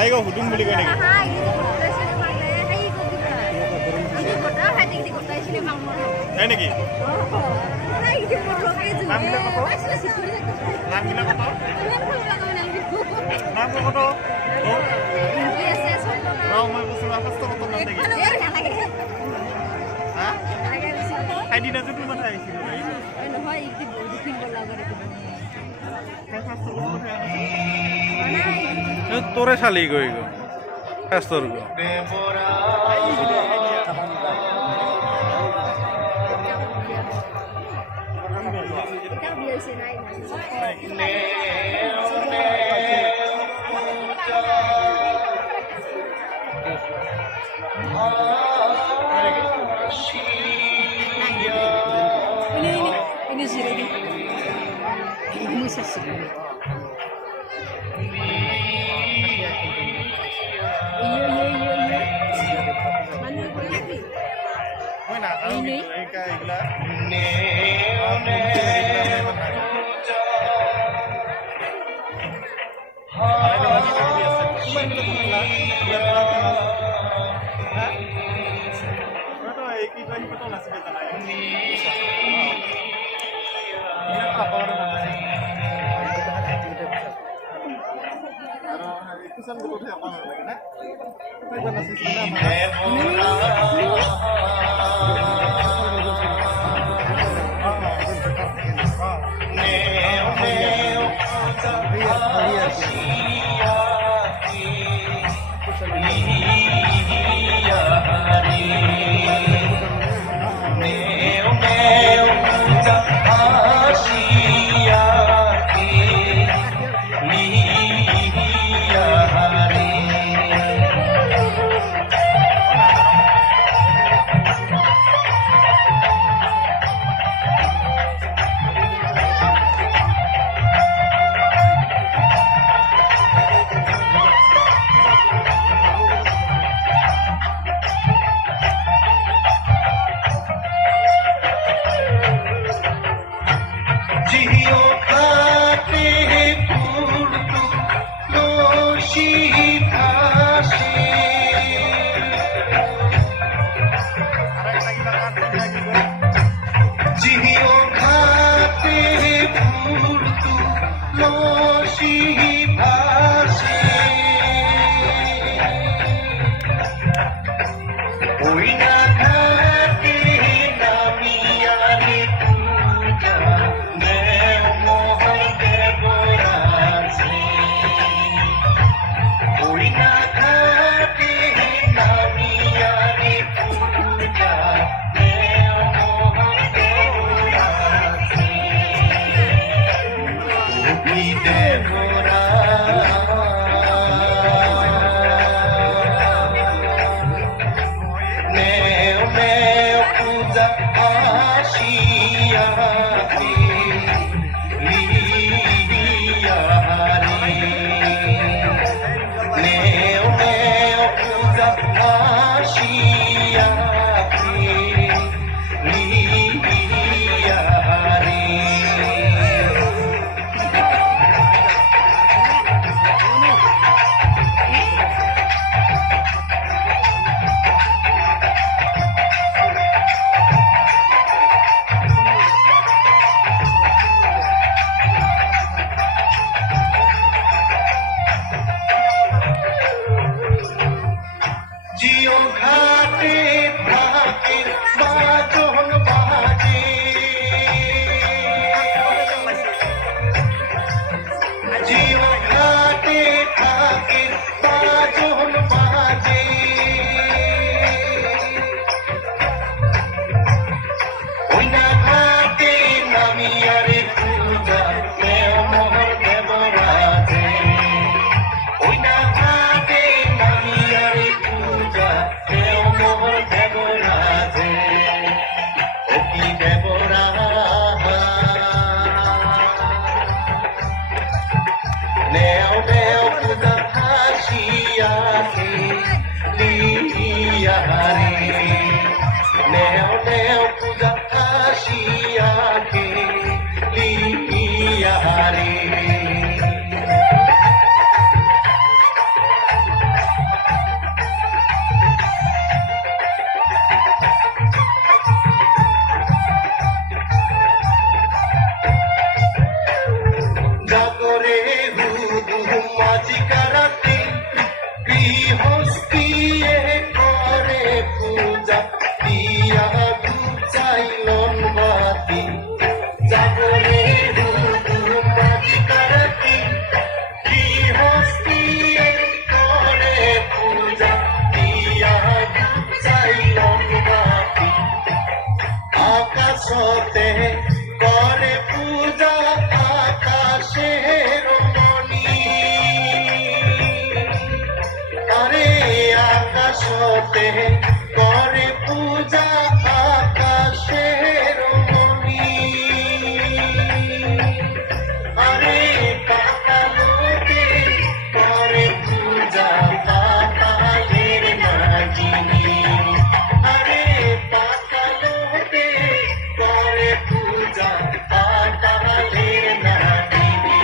I go Hudum বুলি কয় নেকি হয় নেকি নামবিলাক কত নাম কত মই বস্তু ফাৰ্ষ্ট কত নাম দেখি হা আইডিনা যোনটো কথা আহিছিল নহয় ইকি বডি কিনব লাগে তোরে শালি গই গো কাস্তর গো ini sih lagi ini sih Be করে পূজা আকাশের মনি আরে পাতালোকে করে পূজা পাতালের নাগিনী আরে পাতালোকে করে পূজা পাতালের নাগিনী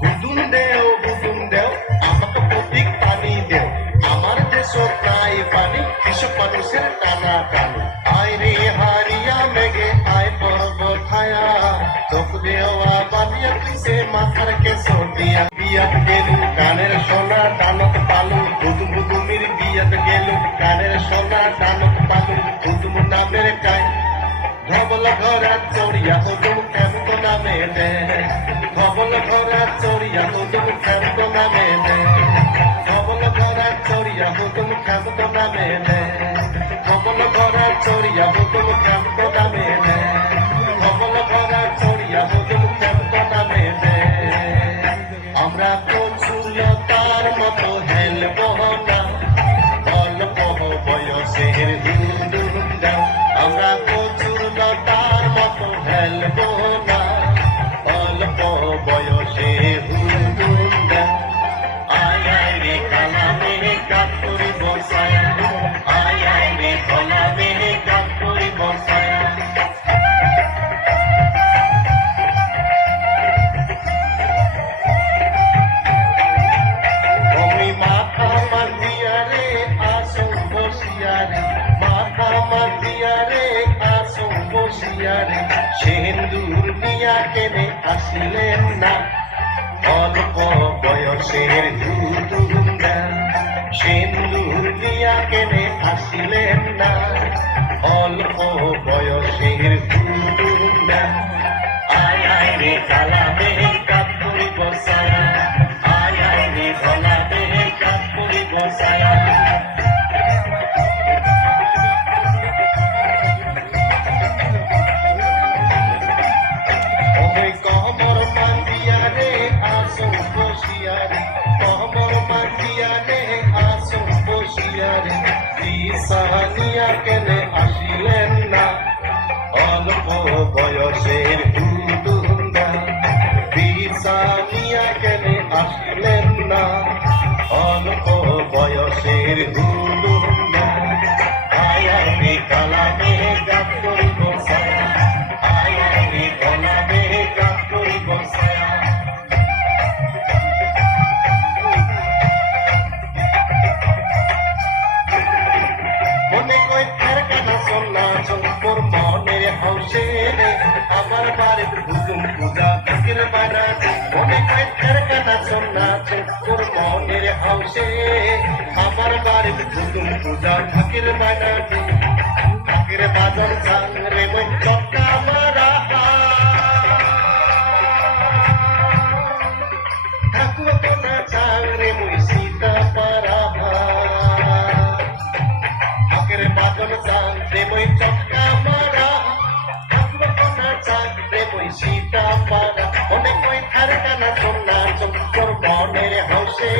হুজুম দেও আমাকে প্রতীক পানি দেও আমার দেশ প্রায় পানি কৃষক মানুষের টানা টানি আয় রে হারিয়া মেঘে আয় পর্ব ছায়া চোখ দেওয়া বানিয়া পিছে মাথার কেশর দিয়া বিয়াত গেলু কানের সোনা ডানত পালু হুজুম হুজুমির বিয়াত গেলু কানের সোনা ডানত পালু হুজুম নামের কায় ধবল ঘরা চড়িয়া হুজুম কেমন নামে দে ধবল ঘরা চড়িয়া হুজুম কেমন নামে দে ধবল ঘরা চড়িয়া হুজুম কেমন নামে দে ধবল ঘরা চড়িয়া হুজুম কেমন নামে দে ধবল ঘরা চড়িয়া হুজুম কেমন নামে দে আমরা কচুলতার মতো হেলব না অল্প বয়সের হিন্দুরা আমরা কচুলতার মতো হেলব না অল্প বয়সে হিন্দুরা আয় আয় রে কালামে কাজ করি বসায়া আয় আয় রে কালামে কাজ করি বসায়া আমি মাথা মাতিয়া রে আসো বসিয়া রে মাথা মাতিয়া রে আসো বসিয়া রে সিন্দুর নিয়া কেনে আসিলেন না অল্প বয়সের দুদুন্দা সিন্দুর নিয়া কেনে আসিলেন না অল্প বয়সের দুদুন্দা আয় আয় রে কালামে কাজ করি বসায়া আয় আয় রে কালামে কাজ করি বসায়া ওই কমর মান্দিয়া রে আসো বসিয়া রে কমর মান্দিয়া রে আসো বসিয়া রে সাহানিয়া কেনে আসিলেন না অল্প বয়সের দুদুন্দা সাহানিয়া কেনে আসিলেন না অল্প বয়সের দুদুন্দা আয় আয় রে কালামে গাছ করি বসায়া আয় আয় রে কালামে গাছ করি বসায়া মনে কই ফের কানা সোনা চোর মনের হাউসে রে আমার বাড়ির হুজুম পূজা ফকির বানা মনে কই ফের কানা সোনা চোর মনের হাউসে আমার বাড়ির হুজুম পূজা ফকির বানা ফকির বাজার সাংরে মই চক্কা মারা ঠাকুর কোনা সাংরে মই সীতা পারা ফকির বাজার সাংরে মই চক্কা মারা ঠাকুর কোনা সাংরে মই সীতা পারা মনে কই ফের কানা সোনা চোর মনের হাউসে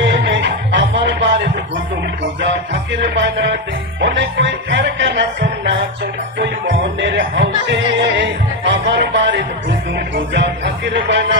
আমার বাড়ির হুজুম পূজা ফকির বানা মনে কই ফের কানা সোনা চোর মনের হাউসে আমার বাড়ির হুজুম পূজা ফকির বানা